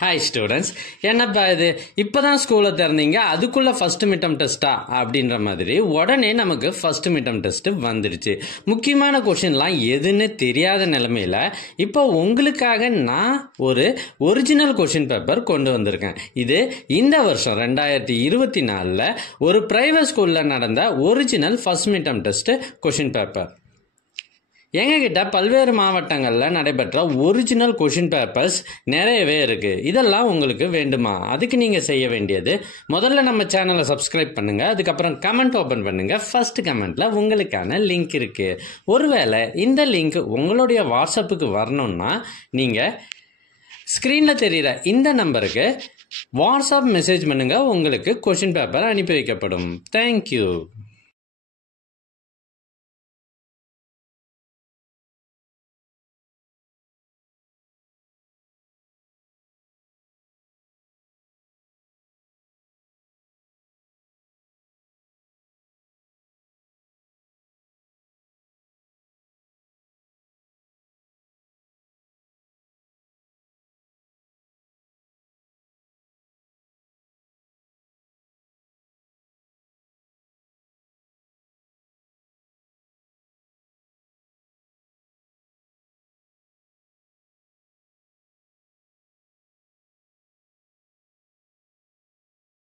Hi students, என்னப்பா இது இப்போதான் ஸ்கூலை திறந்தீங்க, அதுக்குள்ள ஃபர்ஸ்ட் மிட்டம் டெஸ்டா அப்படின்ற மாதிரி உடனே நமக்கு ஃபர்ஸ்ட் மிட்டம் டெஸ்ட் வந்துடுச்சு. முக்கியமான கொஷின்லாம் எதுன்னு தெரியாத நிலைமையில இப்போ உங்களுக்காக நான் ஒரு ஒரிஜினல் கொஷின் பேப்பர் கொண்டு வந்திருக்கேன். இது இந்த வருஷம் 2024 ஒரு பிரைவேட் ஸ்கூலில் நடந்த original first midterm test question paper. எங்ககிட்ட பல்வேறு மாவட்டங்களில் நடைபெற்ற ஒரிஜினல் கொஷின் பேப்பர்ஸ் நிறையவே இருக்குது. இதெல்லாம் உங்களுக்கு வேண்டுமா? அதுக்கு நீங்கள் செய்ய வேண்டியது, முதல்ல நம்ம சேனலை சப்ஸ்கிரைப் பண்ணுங்கள், அதுக்கப்புறம் கமெண்ட் ஓப்பன் பண்ணுங்கள். ஃபர்ஸ்ட் கமெண்ட்டில் உங்களுக்கான லிங்க் இருக்குது. ஒருவேளை இந்த லிங்க் உங்களுடைய வாட்ஸ்அப்புக்கு வரணும்னா நீங்கள் ஸ்க்ரீனில் தெரிகிற இந்த நம்பருக்கு வாட்ஸ்அப் மெசேஜ் பண்ணுங்கள், உங்களுக்கு கொஷின் பேப்பர் அனுப்பி வைக்கப்படும். தேங்க்யூ.